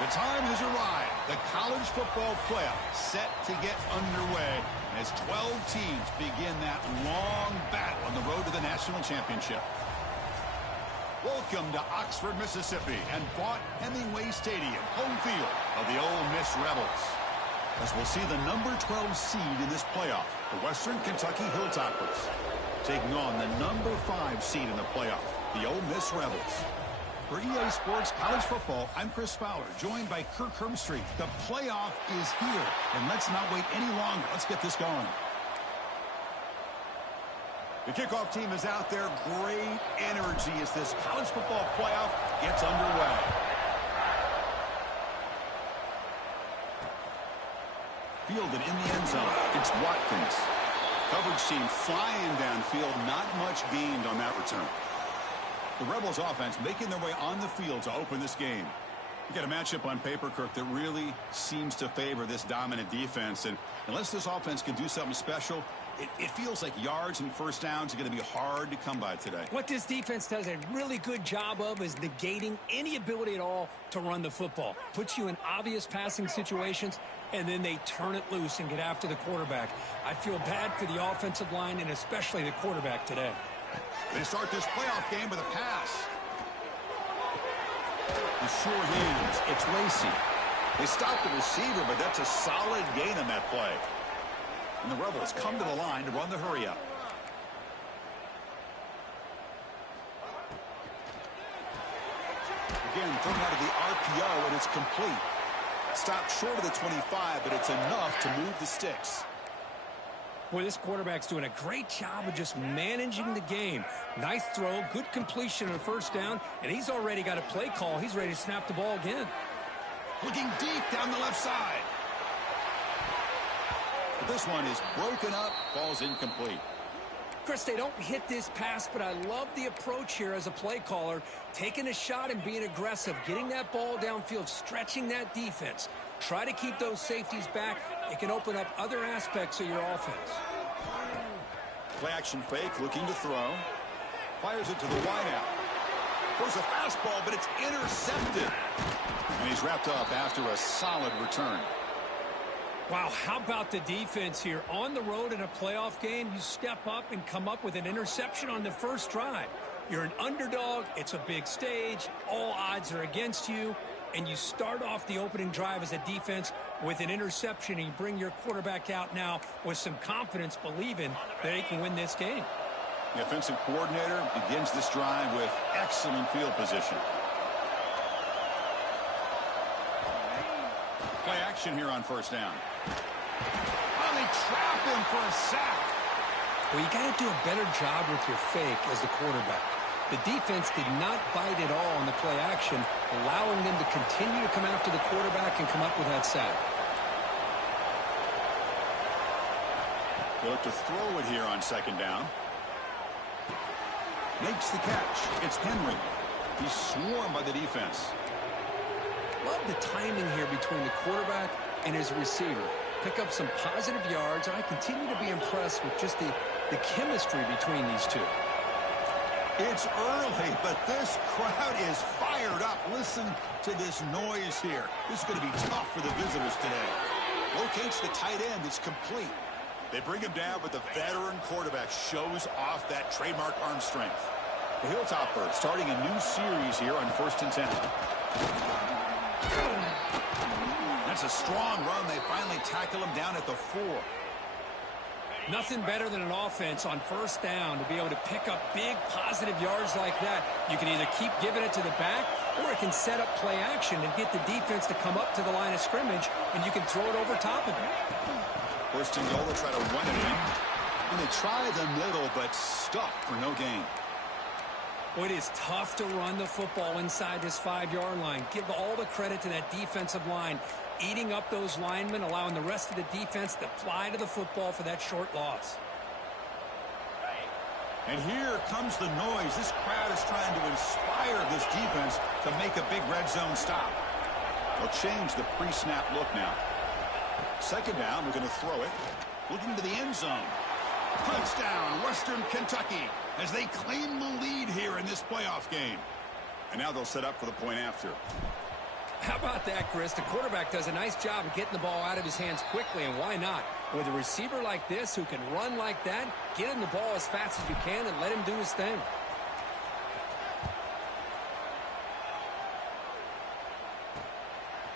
The time has arrived. The college football playoff set to get underway as 12 teams begin that long battle on the road to the national championship. Welcome to Oxford, Mississippi, and Vaught-Hemingway Stadium, home field of the Ole Miss Rebels. As we'll see the number 12 seed in this playoff, the Western Kentucky Hilltoppers, taking on the number 5 seed in the playoff, the Ole Miss Rebels. For EA Sports College Football, I'm Chris Fowler, joined by Kirk Hermstreet. The playoff is here, and let's not wait any longer. Let's get this going. The kickoff team is out there. Great energy as this college football playoff gets underway. Fielded in the end zone. It's Watkins. Coverage team flying downfield. Not much gained on that return. The Rebels offense making their way on the field to open this game. You got a matchup on paper, Kirk, that really seems to favor this dominant defense. And unless this offense can do something special, it feels like yards and first downs are going to be hard to come by today. What this defense does a really good job of is negating any ability at all to run the football. Puts you in obvious passing situations, and then they turn it loose and get after the quarterback. I feel bad for the offensive line and especially the quarterback today. They start this playoff game with a pass. The sure hands. It's Lacey. They stop the receiver, but that's a solid gain on that play. And the Rebels come to the line to run the hurry-up. Again, thrown out of the RPO, and it's complete. Stopped short of the 25, but it's enough to move the sticks. Boy, this quarterback's doing a great job of just managing the game. Nice throw, good completion on the first down, and he's already got a play call. He's ready to snap the ball again. Looking deep down the left side. But this one is broken up, falls incomplete. Chris, they don't hit this pass, but I love the approach here as a play caller. Taking a shot and being aggressive, getting that ball downfield, stretching that defense. Try to keep those safeties back. It can open up other aspects of your offense. Play action fake, looking to throw. Fires it to the wideout. Throws a fastball, but it's intercepted. And he's wrapped up after a solid return. Wow, how about the defense here? On the road in a playoff game, you step up and come up with an interception on the first drive. You're an underdog. It's a big stage. All odds are against you. And you start off the opening drive as a defense with an interception, and you bring your quarterback out now with some confidence, believing that he can win this game. The offensive coordinator begins this drive with excellent field position. Play action here on first down. Oh, they trap him for a sack. Well, you got to do a better job with your fake as the quarterback. The defense did not bite at all on the play action, allowing them to continue to come after the quarterback and come up with that sack. They look to throw it here on second down. Makes the catch. It's Henry. He's swarmed by the defense. Love the timing here between the quarterback and his receiver. Pick up some positive yards, and I continue to be impressed with just the chemistry between these two. It's early, but this crowd is fired up. Listen to this noise here. This is going to be tough for the visitors today. Locates the tight end. It's complete. They bring him down, but the veteran quarterback shows off that trademark arm strength. The Hilltoppers starting a new series here on 1st and 10. That's a strong run. They finally tackle him down at the 4. Nothing better than an offense on first down to be able to pick up big positive yards like that. You can either keep giving it to the back, or it can set up play action and get the defense to come up to the line of scrimmage, and you can throw it over top of it. First and goal to try to run it in. And they try the middle, but stuffed for no gain. Well, it is tough to run the football inside this 5-yard line. Give all the credit to that defensive line, eating up those linemen, allowing the rest of the defense to fly to the football for that short loss. And here comes the noise. This crowd is trying to inspire this defense to make a big red zone stop. They'll change the pre-snap look now. Second down, we're going to throw it. Looking to the end zone. Touchdown, Western Kentucky, as they claim the lead here in this playoff game. And now they'll set up for the point after. How about that, Chris? The quarterback does a nice job of getting the ball out of his hands quickly, and why not? With a receiver like this who can run like that, get him the ball as fast as you can and let him do his thing.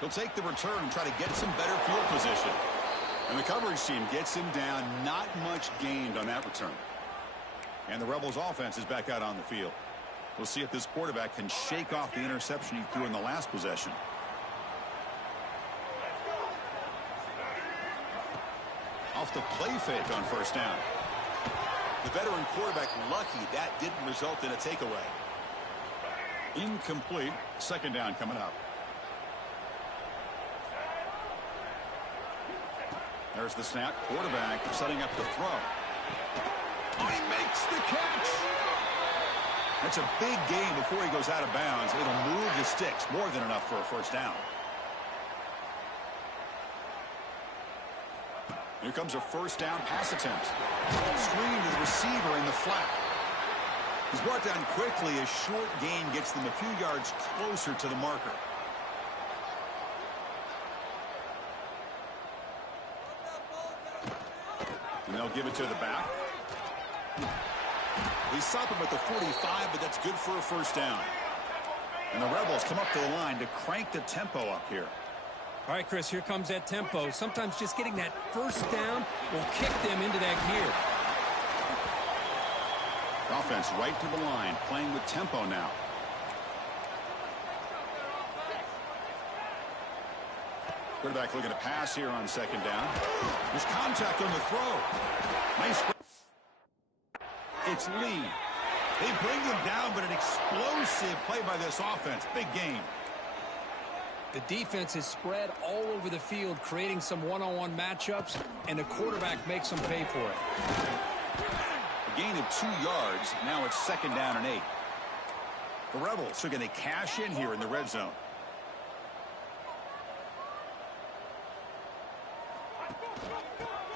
He'll take the return and try to get some better field position. And the coverage team gets him down. Not much gained on that return. And the Rebels offense is back out on the field. We'll see if this quarterback can shake off the interception he threw in the last possession. Off the play fake on first down. The veteran quarterback lucky that didn't result in a takeaway. Incomplete. Second down coming up. There's the snap. Quarterback setting up the throw. Oh, he makes the catch. That's a big gain before he goes out of bounds. It'll move the sticks. More than enough for a first down. Here comes a first down pass attempt. Screen to the receiver in the flat. He's brought down quickly. A short gain gets them a few yards closer to the marker. And they'll give it to the back. They stop him at the 45, but that's good for a first down. And the Rebels come up to the line to crank the tempo up here. All right, Chris, here comes that tempo. Sometimes just getting that first down will kick them into that gear. Offense right to the line, playing with tempo now. Quarterback looking to pass here on second down. There's contact on the throw. Nice. It's Lee. They bring him down, but an explosive play by this offense. Big game. The defense is spread all over the field, creating some one-on-one matchups, and the quarterback makes them pay for it. A gain of 2 yards. Now it's second down and 8. The Rebels are going to cash in here in the red zone.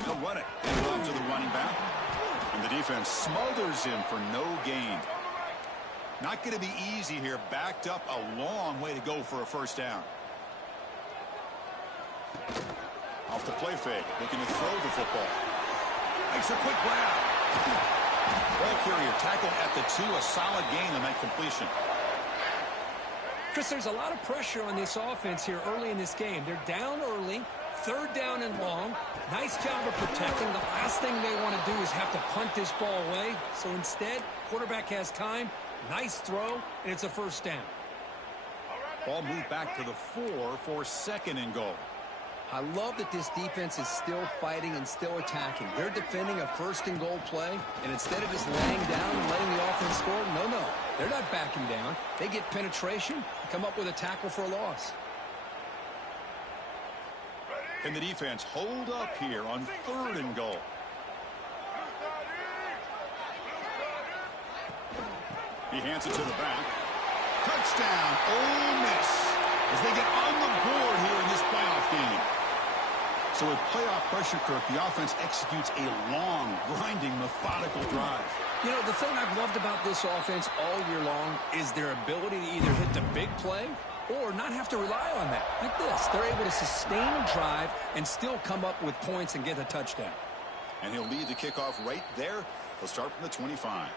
They'll run it. Hand it off to the running back. And the defense smothers him for no gain. Not going to be easy here. Backed up a long way to go for a first down. Off the play fake. Looking to throw the football. Makes a quick grab. Ball carrier tackled at the 2. A solid gain on that completion. Chris, there's a lot of pressure on this offense here early in this game. They're down early. Third down and long. Nice job of protecting. The last thing they want to do is have to punt this ball away. So instead, quarterback has time. Nice throw, and it's a first down. Ball moved back to the 4 for second and goal. I love that this defense is still fighting and still attacking. They're defending a first and goal play, and instead of just laying down and letting the offense score, no. They're not backing down. They get penetration and come up with a tackle for a loss. And the defense hold up here on third and goal. He hands it to the back. Touchdown, Ole Miss, as they get on the board here in this playoff game. So with playoff pressure, Kirk, the offense executes a long, grinding, methodical drive. You know, the thing I've loved about this offense all year long is their ability to either hit the big play or not have to rely on that. Like this, they're able to sustain a drive and still come up with points and get a touchdown. And he'll lead the kickoff right there. He'll start from the 25.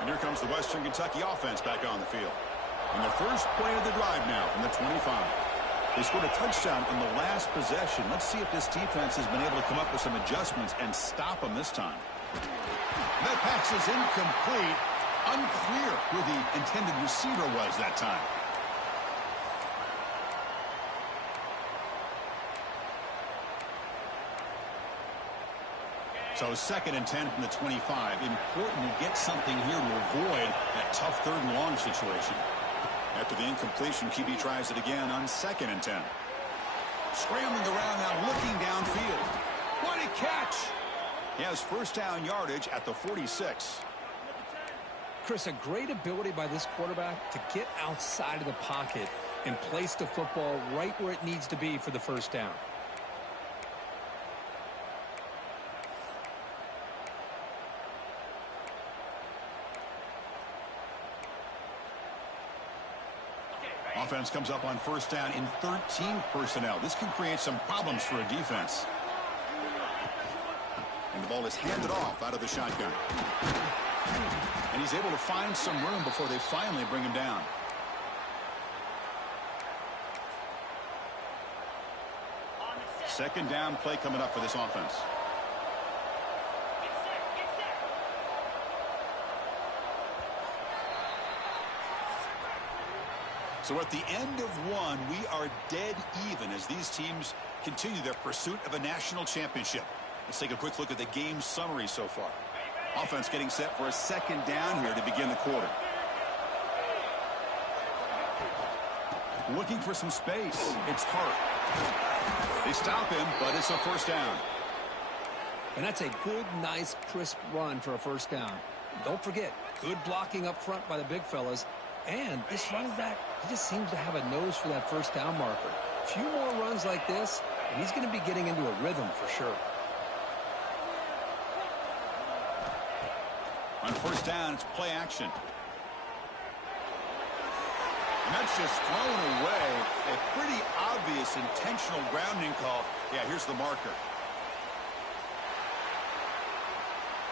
And here comes the Western Kentucky offense back on the field. And the first play of the drive now from the 25. They scored a touchdown in the last possession. Let's see if this defense has been able to come up with some adjustments and stop them this time. That pass is incomplete. Unclear who the intended receiver was that time. So second and 10 from the 25. Important to get something here to avoid that tough third and long situation. After the incompletion, QB tries it again on second and 10. Scrambling around now, looking downfield. What a catch! He has first down yardage at the 46. Chris, a great ability by this quarterback to get outside of the pocket and place the football right where it needs to be for the first down. Offense comes up on first down in 13 personnel. This can create some problems for a defense. And the ball is handed off out of the shotgun. And he's able to find some room before they finally bring him down. Second down play coming up for this offense. So at the end of one, we are dead even as these teams continue their pursuit of a national championship. Let's take a quick look at the game summary so far. Offense getting set for a second down here to begin the quarter. Looking for some space. It's Hart. They stop him, but it's a first down. And that's a good, nice, crisp run for a first down. Don't forget, good blocking up front by the big fellas. And this running back, he just seems to have a nose for that first down marker. A few more runs like this, and he's going to be getting into a rhythm for sure. On first down, it's play action. And that's just thrown away. A pretty obvious intentional grounding call. Yeah, here's the marker.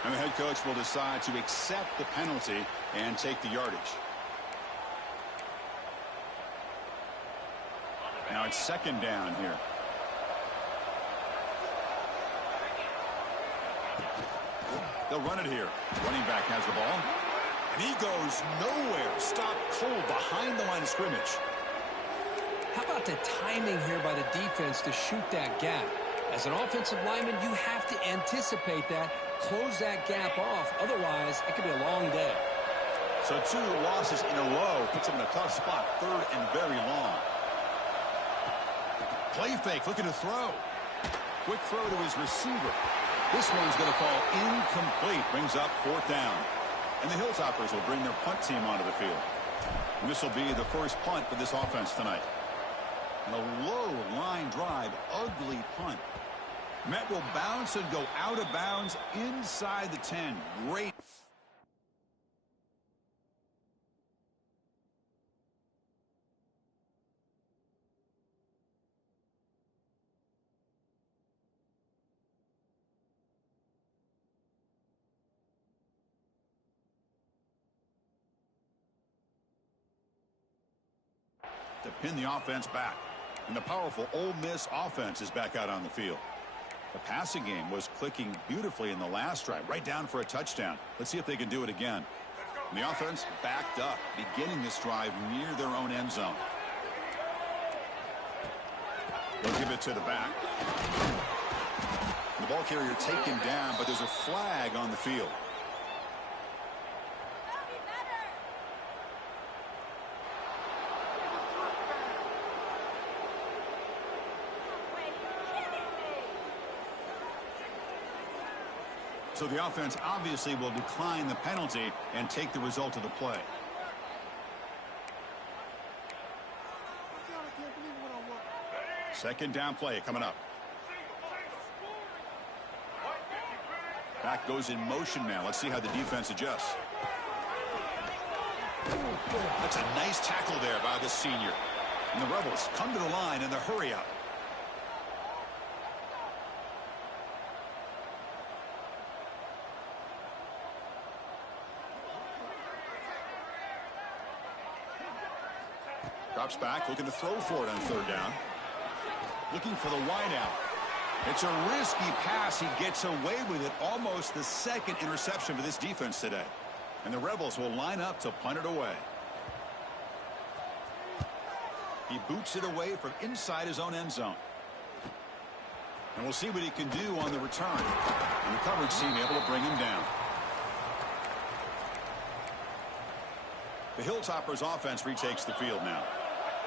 And the head coach will decide to accept the penalty and take the yardage. Now it's second down here. They'll run it here. Running back has the ball. And he goes nowhere. Stopped cold behind the line of scrimmage. How about the timing here by the defense to shoot that gap? As an offensive lineman, you have to anticipate that, close that gap off. Otherwise, it could be a long day. So 2 losses in a row puts him in a tough spot. Third and very long. Play fake, looking to throw. Quick throw to his receiver. This one's going to fall incomplete. Brings up fourth down. And the Hilltoppers will bring their punt team onto the field. And this will be the first punt for this offense tonight. And a low line drive, ugly punt. Met will bounce and go out of bounds inside the 10. Great. To pin the offense back. And the powerful Ole Miss offense is back out on the field. The passing game was clicking beautifully in the last drive, right down for a touchdown. Let's see if they can do it again. And the offense backed up, beginning this drive near their own end zone. They'll give it to the back. The ball carrier taken down, but there's a flag on the field. So the offense obviously will decline the penalty and take the result of the play. Second down play coming up. Back goes in motion now. Let's see how the defense adjusts. That's a nice tackle there by the senior. And the Rebels come to the line in the hurry up. Drops back, looking to throw for it on third down. Looking for the wideout. It's a risky pass. He gets away with it. Almost the second interception for this defense today. And the Rebels will line up to punt it away. He boots it away from inside his own end zone. And we'll see what he can do on the return. And the coverage team able to bring him down. The Hilltoppers offense retakes the field now.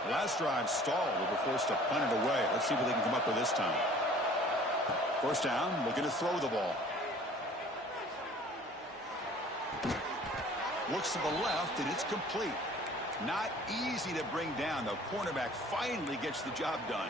The last drive stalled. They were forced to punt it away. Let's see what they can come up with this time. First down, looking to throw the ball. Looks to the left, and it's complete. Not easy to bring down. The cornerback finally gets the job done.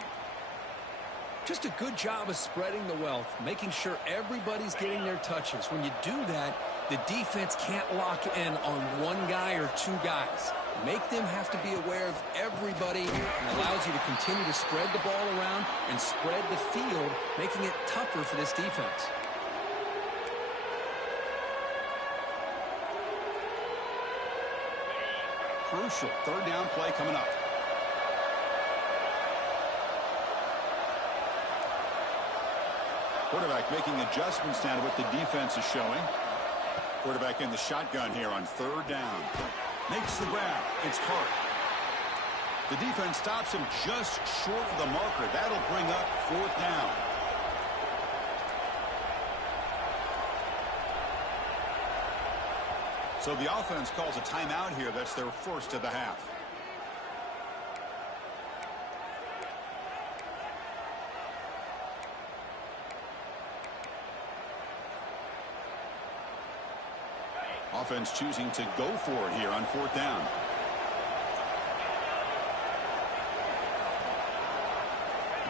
Just a good job of spreading the wealth, making sure everybody's getting their touches. When you do that, the defense can't lock in on one guy or two guys. Make them have to be aware of everybody, and allows you to continue to spread the ball around and spread the field, making it tougher for this defense. Crucial third down play coming up. Quarterback making adjustments now to what the defense is showing. Quarterback in the shotgun here on third down. Makes the grab. It's Hart. The defense stops him just short of the marker. That'll bring up fourth down. So the offense calls a timeout here. That's their first of the half. Offense choosing to go for it here on fourth down.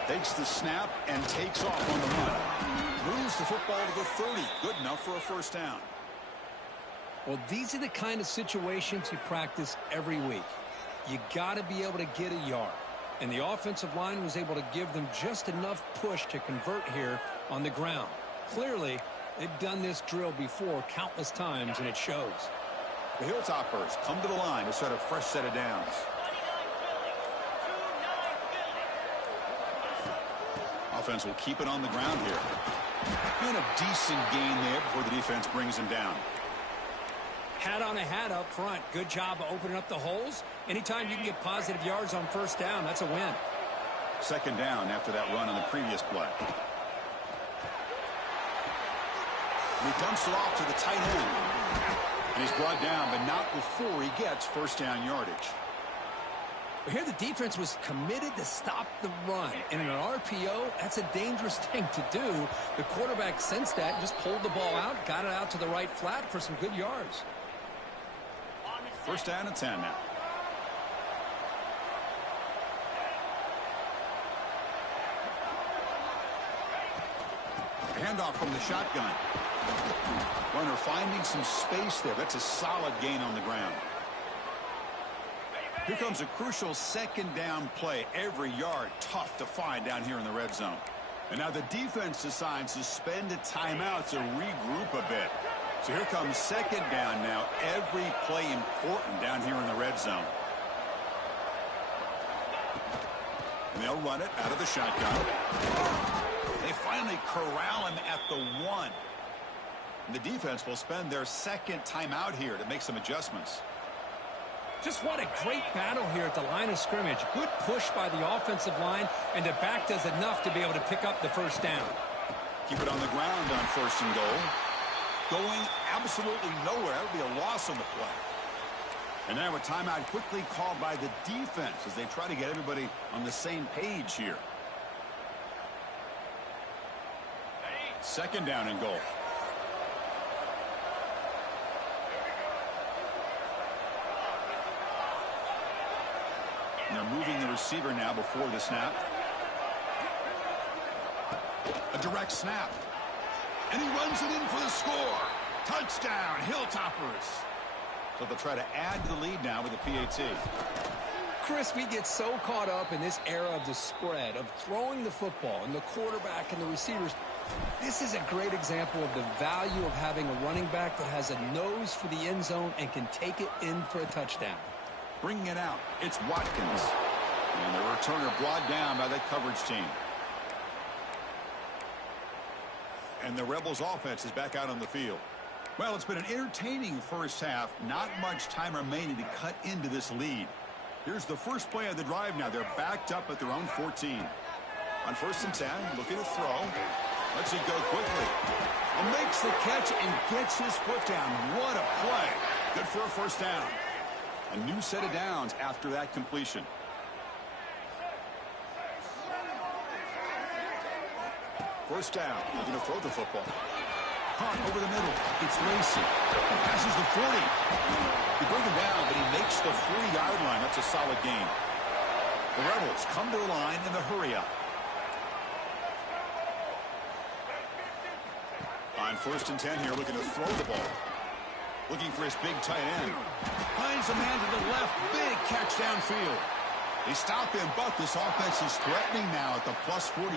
Takes the snap and takes off on the run. Moves the football to the 30. Good enough for a first down. Well, these are the kind of situations you practice every week. You got to be able to get a yard. And the offensive line was able to give them just enough push to convert here on the ground. Clearly, they've done this drill before countless times, and it shows. The Hilltoppers come to the line to start a fresh set of downs. Offense will keep it on the ground here. And a decent gain there before the defense brings him down. Hat on a hat up front. Good job of opening up the holes. Anytime you can get positive yards on first down, that's a win. Second down after that run on the previous play. And he dumps it off to the tight end. And he's brought down, but not before he gets first down yardage. Here the defense was committed to stop the run. And in an RPO, that's a dangerous thing to do. The quarterback sensed that and just pulled the ball out, got it out to the right flat for some good yards. First down and 10 now. Handoff from the shotgun. Runner finding some space there. That's a solid gain on the ground. Here comes a crucial second down play. Every yard tough to find down here in the red zone. And now the defense decides to spend a timeout to regroup a bit. So here comes second down now. Every play important down here in the red zone. And they'll run it out of the shotgun. They finally corral him at the 1. And the defense will spend their second timeout here to make some adjustments. Just what a great battle here at the line of scrimmage. Good push by the offensive line, and the back does enough to be able to pick up the first down. Keep it on the ground on first and goal. Going absolutely nowhere. That would be a loss on the play. And now a timeout quickly called by the defense as they try to get everybody on the same page here. Second down and goal. And they're moving the receiver now before the snap. A direct snap. And he runs it in for the score. Touchdown, Hilltoppers. So they'll try to add to the lead now with the PAT. Chris, we get so caught up in this era of the spread, of throwing the football, and the quarterback and the receivers. This is a great example of the value of having a running back that has a nose for the end zone and can take it in for a touchdown. Bringing it out, it's Watkins. And the returner brought down by that coverage team. And the Rebels offense is back out on the field. Well, it's been an entertaining first half. Not much time remaining to cut into this lead. Here's the first play of the drive now. They're backed up at their own 14. On first and 10, looking to throw. Lets it go quickly. Makes the catch and gets his foot down. What a play. Good for a first down. A new set of downs after that completion. First down. They're going to throw the football. Caught over the middle. It's Lacey. He passes the 40. He brings him down, but he makes the 40-yard line. That's a solid gain. The Rebels come to the line in the hurry-up. On first and 10 here, looking to throw the ball. Looking for his big tight end. Finds a man to the left. Big catch downfield. They stop him, but this offense is threatening now at the plus 43.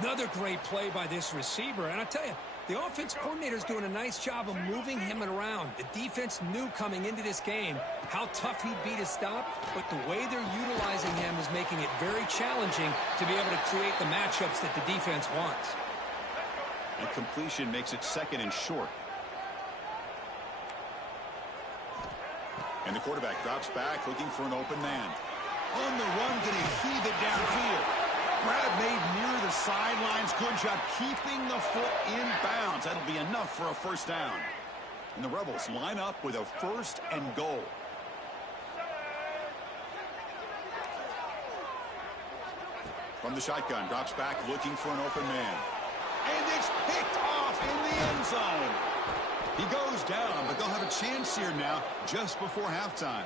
Another great play by this receiver. And I tell you, the offense coordinator is doing a nice job of moving him around. The defense knew coming into this game how tough he'd be to stop, but the way they're utilizing him is making it very challenging to be able to create the matchups that the defense wants. And completion makes it second and short. And the quarterback drops back looking for an open man. On the run, going to heave it downfield. Grab made near the sidelines. Good job keeping the foot in bounds. That'll be enough for a first down. And the Rebels line up with a first and goal. From the shotgun, drops back looking for an open man. And it's picked off in the end zone. He goes down, but they'll have a chance here now just before halftime.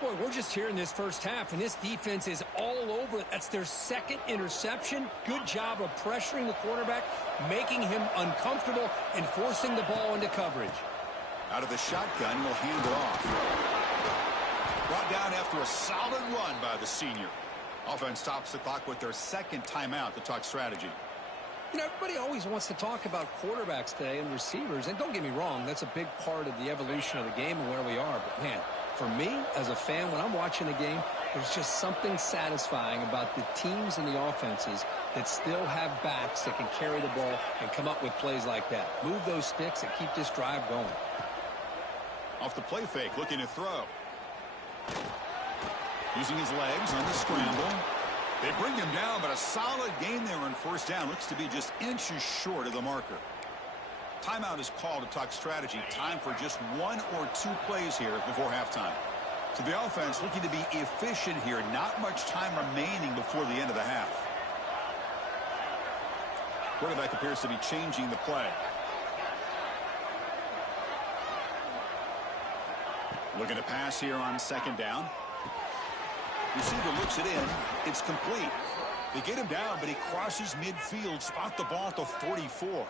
Boy, we're just here in this first half, and this defense is all over it. That's their second interception. Good job of pressuring the quarterback, making him uncomfortable, and forcing the ball into coverage. Out of the shotgun, he'll hand it off. Brought down after a solid run by the senior. Offense stops the clock with their second timeout to talk strategy. You know, everybody always wants to talk about quarterbacks today and receivers, and don't get me wrong, that's a big part of the evolution of the game and where we are. But, man, for me, as a fan, when I'm watching a game, there's just something satisfying about the teams and the offenses that still have backs that can carry the ball and come up with plays like that. Move those sticks and keep this drive going. Off the play fake, looking to throw. Using his legs on the scramble. They bring him down, but a solid gain there on first down. Looks to be just inches short of the marker. Timeout is called to talk strategy. Time for just one or two plays here before halftime. So the offense looking to be efficient here. Not much time remaining before the end of the half. Quarterback appears to be changing the play. Looking to pass here on second down. Receiver looks it in. It's complete. They get him down, but he crosses midfield. Spot the ball at the 44.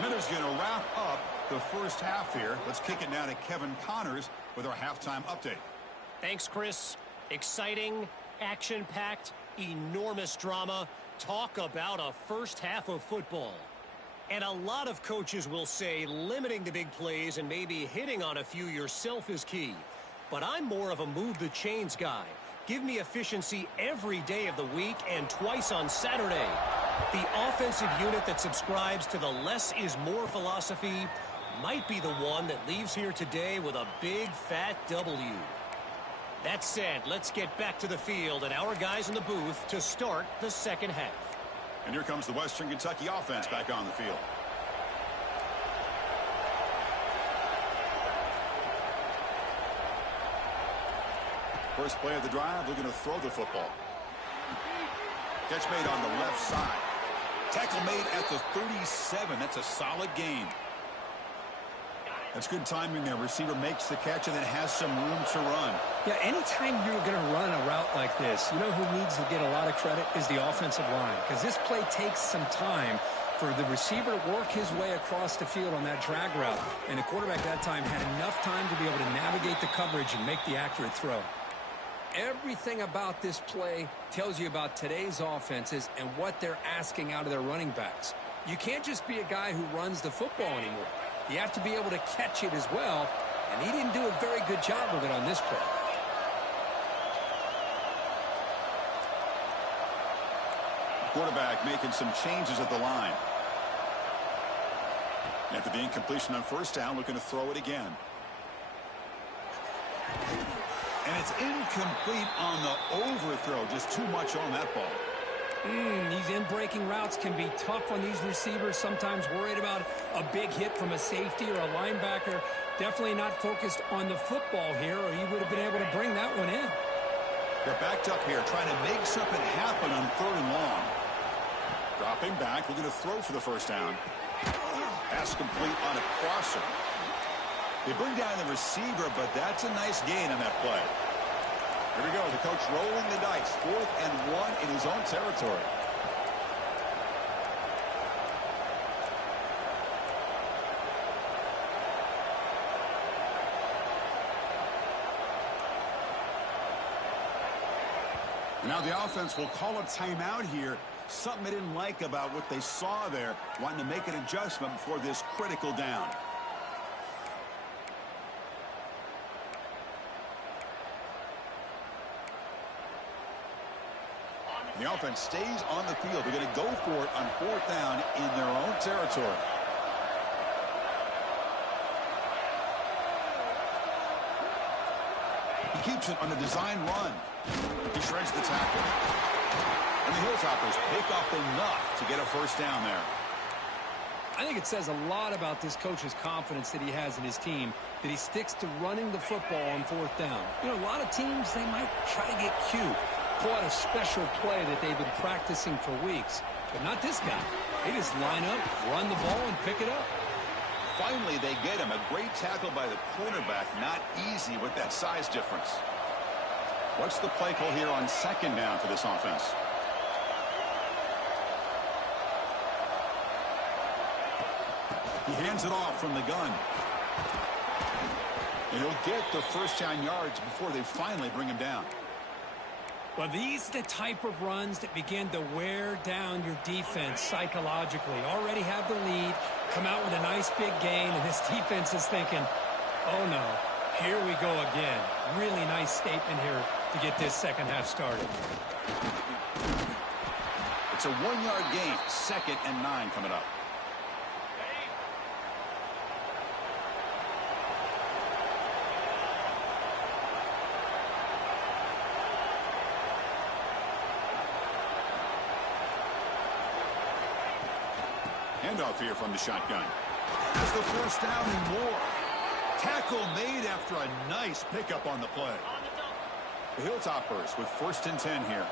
Miller's going to wrap up the first half here. Let's kick it now to Kevin Connors with our halftime update. Thanks, Chris. Exciting, action-packed, enormous drama. Talk about a first half of football. And a lot of coaches will say limiting the big plays and maybe hitting on a few yourself is key. But I'm more of a move the chains guy. Give me efficiency every day of the week and twice on Saturday. The offensive unit that subscribes to the less is more philosophy might be the one that leaves here today with a big fat W. That said, let's get back to the field and our guys in the booth to start the second half. And here comes the Western Kentucky offense back on the field. First play of the drive, looking to throw the football. Catch made on the left side. Tackle made at the 37. That's a solid gain. That's good timing there. Receiver makes the catch and then has some room to run. Yeah, anytime you're going to run a route like this, you know who needs to get a lot of credit is the offensive line. Because this play takes some time for the receiver to work his way across the field on that drag route. And the quarterback that time had enough time to be able to navigate the coverage and make the accurate throw. Everything about this play tells you about today's offenses and what they're asking out of their running backs. You can't just be a guy who runs the football anymore. You have to be able to catch it as well, and he didn't do a very good job of it on this play. Quarterback making some changes at the line. After the incompletion on first down, looking to throw it again. And it's incomplete on the overthrow. Just too much on that ball. These in-breaking routes can be tough on these receivers. Sometimes worried about a big hit from a safety or a linebacker. Definitely not focused on the football here, or he would have been able to bring that one in. They're backed up here, trying to make something happen on third and long. Dropping back, looking to throw for the first down. Pass complete on a crosser. They bring down the receiver, but that's a nice gain on that play. Here we go. The coach rolling the dice. 4th and 1 in his own territory. Now the offense will call a timeout here. Something they didn't like about what they saw there. Wanting to make an adjustment before this critical down. The offense stays on the field. They're going to go for it on 4th down in their own territory. He keeps it on a design run. He shreds the tackle. And the Hilltoppers pick up enough to get a first down there. I think it says a lot about this coach's confidence that he has in his team, that he sticks to running the football on 4th down. You know, a lot of teams, they might try to get cute, pull out a special play that they've been practicing for weeks. But not this guy. They just line up, run the ball, and pick it up. Finally, they get him. A great tackle by the cornerback. Not easy with that size difference. What's the play call here on 2nd down for this offense? He hands it off from the gun. And he'll get the first down yards before they finally bring him down. Well, these are the type of runs that begin to wear down your defense psychologically. Already have the lead, come out with a nice big gain, and this defense is thinking, oh no, here we go again. Really nice statement here to get this second half started. It's a 1-yard gain, 2nd and 9 coming up. Handoff here from the shotgun. That's the first down and more. Tackle made after a nice pickup on the play. The Hilltoppers with 1st and 10 here.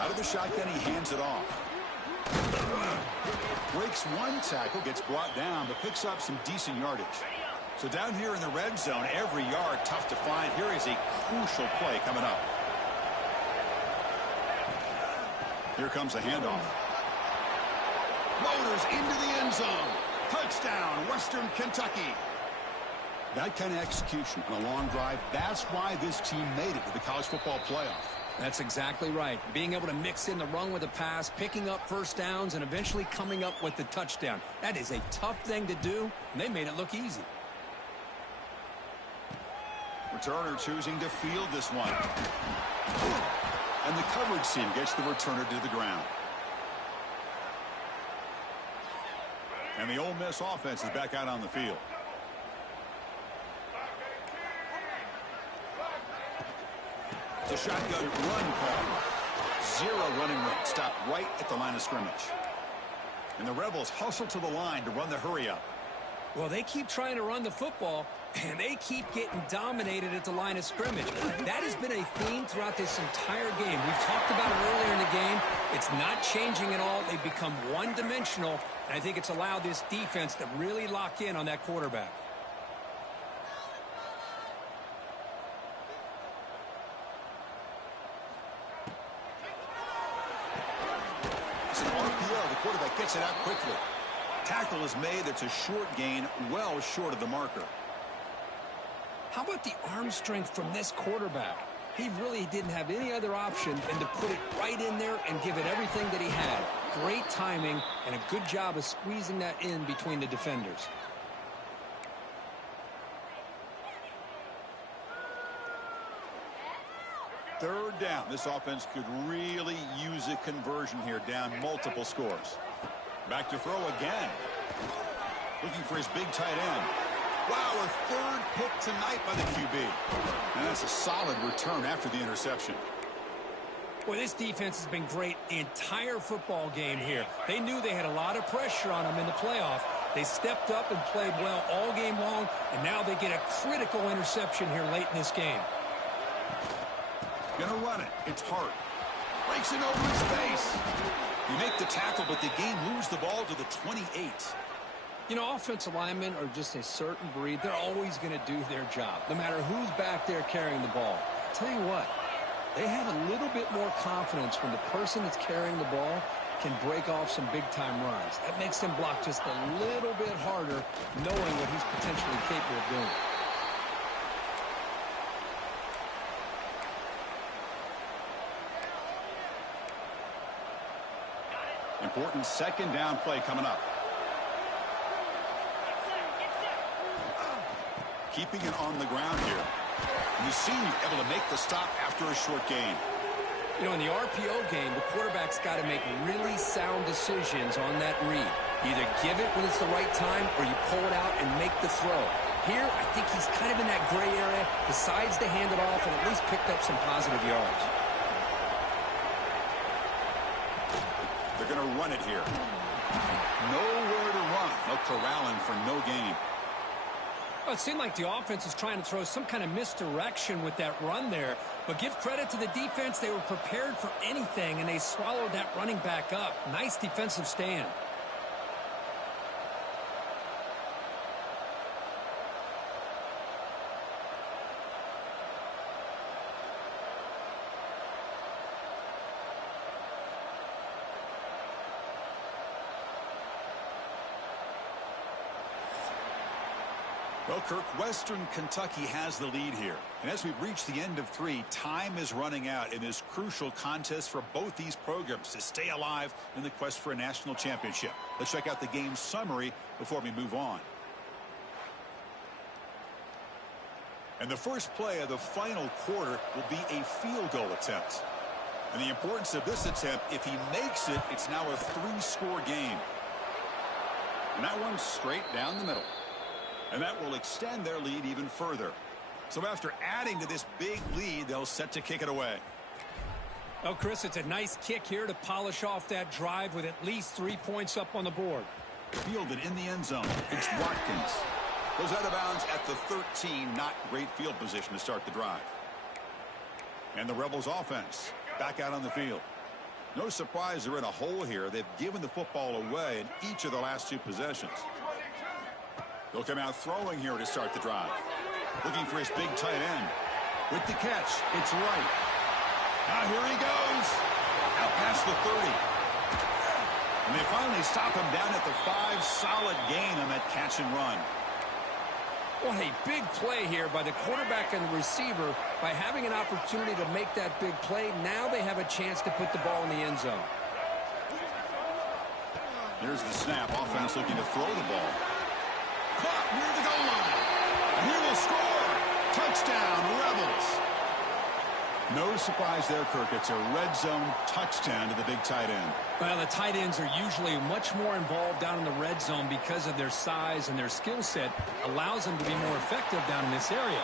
Out of the shotgun, he hands it off. Breaks one tackle, gets brought down, but picks up some decent yardage. So down here in the red zone, every yard tough to find. Here is a crucial play coming up. Here comes a handoff. Motors into the end zone. Touchdown, Western Kentucky. That kind of execution on a long drive, that's why this team made it to the college football playoff. That's exactly right. Being able to mix in the run with the pass, picking up first downs, and eventually coming up with the touchdown. That is a tough thing to do, and they made it look easy. Returner choosing to field this one. And the coverage team gets the returner to the ground. And the Ole Miss offense is back out on the field. It's a shotgun run call. 0 running room. Stopped right at the line of scrimmage. And the Rebels hustle to the line to run the hurry up. Well, they keep trying to run the football, and they keep getting dominated at the line of scrimmage. That has been a theme throughout this entire game. We've talked about it earlier in the game. It's not changing at all. They've become one-dimensional, and I think it's allowed this defense to really lock in on that quarterback. It's an RPO. The quarterback gets it out quickly. Tackle is made. That's a short gain, well short of the marker. How about the arm strength from this quarterback? He really didn't have any other option than to put it right in there and give it everything that he had. Great timing and a good job of squeezing that in between the defenders. Third down. This offense could really use a conversion here, down multiple scores. Back to throw again. Looking for his big tight end. Wow, a third pick tonight by the QB. And that's a solid return after the interception. Boy, this defense has been great the entire football game here. They knew they had a lot of pressure on them in the playoff. They stepped up and played well all game long, and now they get a critical interception here late in this game. Gonna run it. It's Hart. Breaks it over his face. You make the tackle, but the game moves the ball to the 28. You know, offensive linemen are just a certain breed. They're always going to do their job, no matter who's back there carrying the ball. I'll tell you what, they have a little bit more confidence when the person that's carrying the ball can break off some big-time runs. That makes them block just a little bit harder, knowing what he's potentially capable of doing. Important second down play coming up. Keeping it on the ground here. You seem able to make the stop after a short gain. You know, in the RPO game, the quarterback's got to make really sound decisions on that read. Either give it when it's the right time or you pull it out and make the throw. Here, I think he's kind of in that gray area, decides to hand it off and at least picked up some positive yards. They're going to run it here. Nowhere to run. No corralling for no gain. Well, it seemed like the offense was trying to throw some kind of misdirection with that run there. But give credit to the defense. They were prepared for anything, and they swallowed that running back up. Nice defensive stand. Well, Kirk, Western Kentucky has the lead here. And as we reach the end of 3, time is running out in this crucial contest for both these programs to stay alive in the quest for a national championship. Let's check out the game summary before we move on. And the first play of the final quarter will be a field goal attempt. And the importance of this attempt, if he makes it, it's now a 3-score game. And that one's straight down the middle. And that will extend their lead even further. So after adding to this big lead, they'll set to kick it away. Oh, Chris, it's a nice kick here to polish off that drive with at least 3 points up on the board. Fielded in the end zone. It's Watkins. Goes out of bounds at the 13. Not great field position to start the drive. And the Rebels offense back out on the field. No surprise they're in a hole here. They've given the football away in each of the last 2 possessions. They'll come out throwing here to start the drive. Looking for his big tight end. With the catch, it's right. Now here he goes. Out past the 30. And they finally stop him down at the 5. Solid gain on that catch and run. What a big play here by the quarterback and the receiver. By having an opportunity to make that big play, now they have a chance to put the ball in the end zone. Here's the snap. Offense looking to throw the ball. Caught near the goal line. And he will score. Touchdown, Rebels. No surprise there, Kirk. It's a red zone touchdown to the big tight end. Well, the tight ends are usually much more involved down in the red zone because of their size and their skill set. Allows them to be more effective down in this area.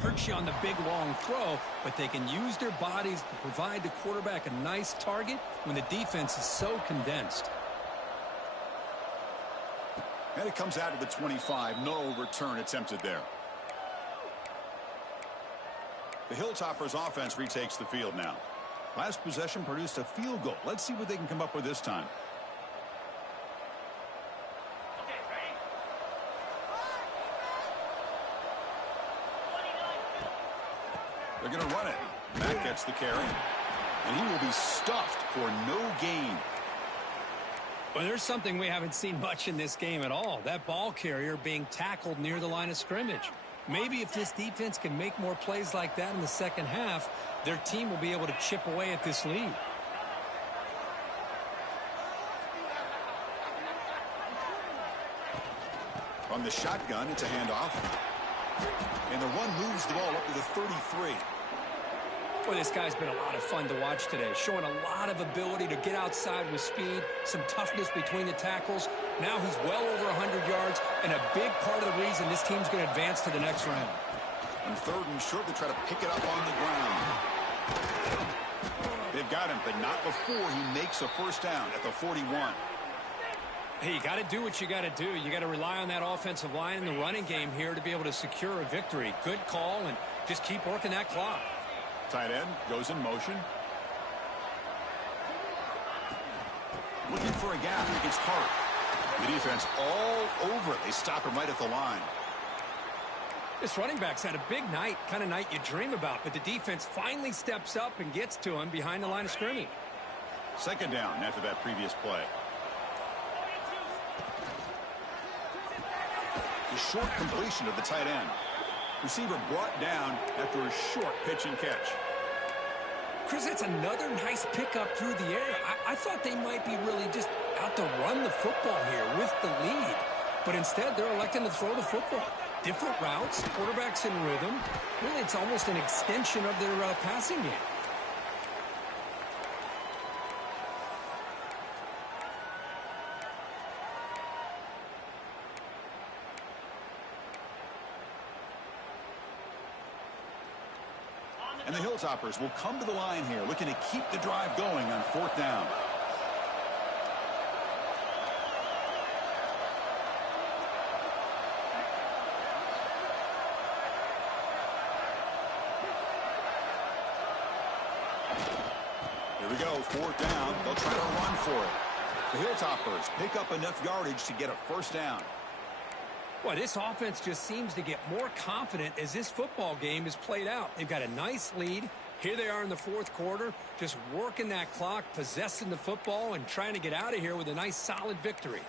Hurts you on the big long throw, but they can use their bodies to provide the quarterback a nice target when the defense is so condensed. And it comes out of the 25. No return attempted there. The Hilltoppers offense retakes the field now. Last possession produced a field goal. Let's see what they can come up with this time. They're going to run it. Matt gets the carry. And he will be stuffed for no gain. Well, there's something we haven't seen much in this game at all. That ball carrier being tackled near the line of scrimmage. Maybe if this defense can make more plays like that in the second half, their team will be able to chip away at this lead. From the shotgun, it's a handoff. And the run moves the ball up to the 33. Boy, this guy's been a lot of fun to watch today, showing a lot of ability to get outside with speed, some toughness between the tackles. Now he's well over 100 yards, and a big part of the reason this team's going to advance to the next round. On third and short, they try to pick it up on the ground. They've got him, but not before he makes a first down at the 41. Hey, you got to do what you got to do. You got to rely on that offensive line and the running game here to be able to secure a victory. Good call, and just keep working that clock. Tight end goes in motion. Looking for a gap against Park. The defense all over it. They stop him right at the line. This running back's had a big night, kind of night you dream about, but the defense finally steps up and gets to him behind the line of scrimmage. Second down after that previous play. The short completion of the tight end. Receiver brought down after a short pitch and catch. Chris, that's another nice pickup through the air. I thought they might be really just out to run the football here with the lead. But instead, they're electing to throw the football. Different routes, quarterbacks in rhythm. Really, it's almost an extension of their passing game. And the Hilltoppers will come to the line here, looking to keep the drive going on fourth down. Here we go, fourth down. They'll try to run for it. The Hilltoppers pick up enough yardage to get a first down. Boy, this offense just seems to get more confident as this football game is played out. They've got a nice lead. Here they are in the fourth quarter, just working that clock, possessing the football, and trying to get out of here with a nice, solid victory.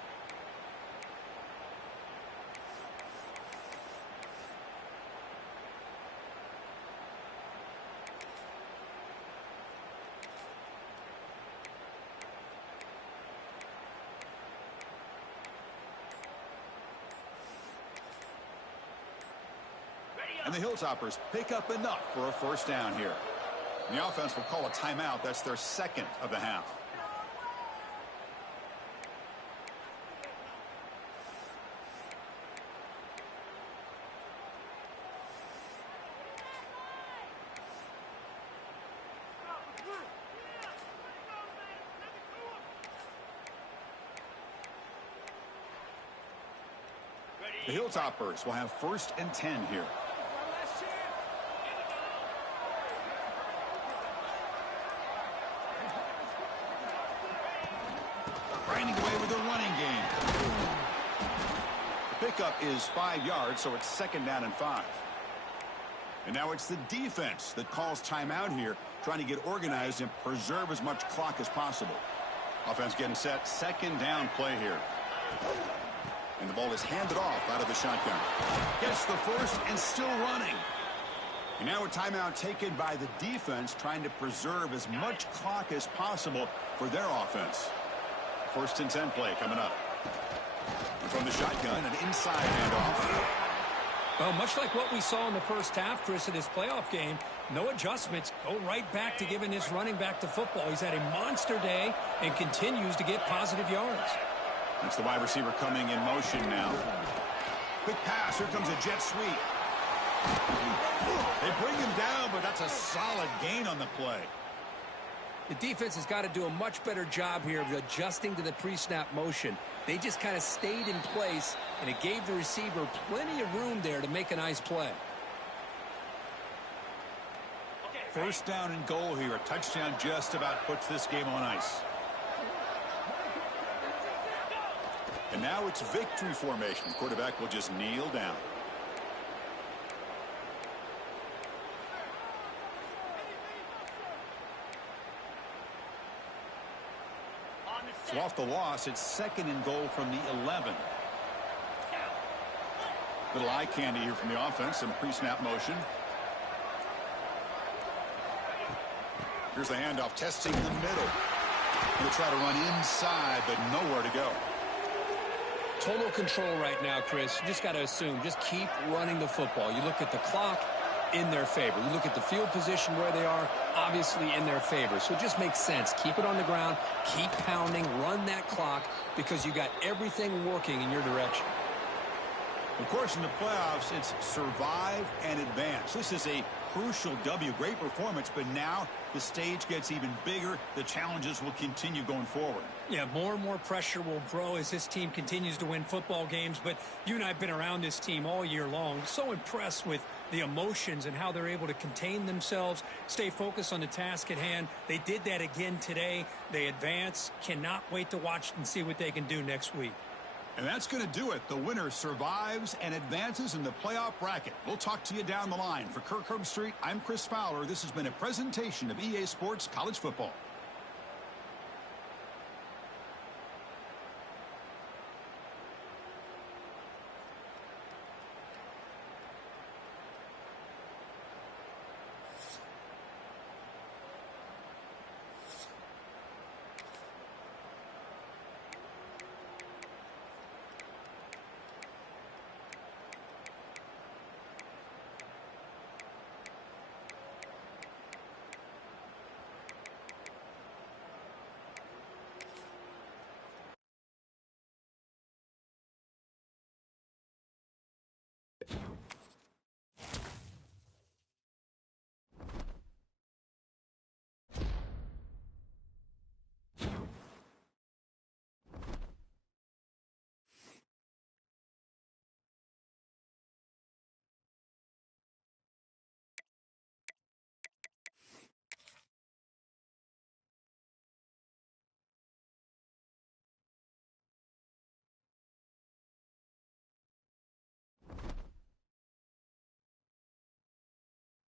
And the Hilltoppers pick up enough for a first down here. And the offense will call a timeout. That's their second of the half. The Hilltoppers will have first and 10 here. Grinding away with the running game. The pickup is 5 yards, so it's second down and 5. And now it's the defense that calls timeout here, trying to get organized and preserve as much clock as possible. Offense getting set, second down play here. And the ball is handed off out of the shotgun. Gets the first and still running. And now a timeout taken by the defense, trying to preserve as much clock as possible for their offense. First and 10 play coming up. And from the shotgun, an inside handoff. Well, much like what we saw in the first half, Chris, of this playoff game, no adjustments. Go right back to giving this running back to football. He's had a monster day and continues to get positive yards. That's the wide receiver coming in motion now. Quick pass. Here comes a jet sweep. They bring him down, but that's a solid gain on the play. The defense has got to do a much better job here of adjusting to the pre-snap motion. They just kind of stayed in place, and it gave the receiver plenty of room there to make a nice play. First down and goal here. A touchdown just about puts this game on ice. And now it's victory formation. The quarterback will just kneel down. So off the loss, it's second and goal from the 11. Little eye candy here from the offense. Some pre-snap motion. Here's the handoff, testing the middle. He'll try to run inside, but nowhere to go. Total control right now, Chris. You just got to assume. Just keep running the football. You look at the clock, in their favor. You look at the field position where they are, obviously in their favor. So it just makes sense. Keep it on the ground. Keep pounding. Run that clock because you got everything working in your direction. Of course, in the playoffs, it's survive and advance. This is a crucial W. Great performance, but now the stage gets even bigger. The challenges will continue going forward. Yeah, more and more pressure will grow as this team continues to win football games. But you and I have been around this team all year long. So impressed with the emotions and how they're able to contain themselves, stay focused on the task at hand. They did that again today. They advance. Cannot wait to watch and see what they can do next week. And that's going to do it. The winner survives and advances in the playoff bracket. We'll talk to you down the line. For Kirk Herbstreit, I'm Chris Fowler. This has been a presentation of EA Sports College Football.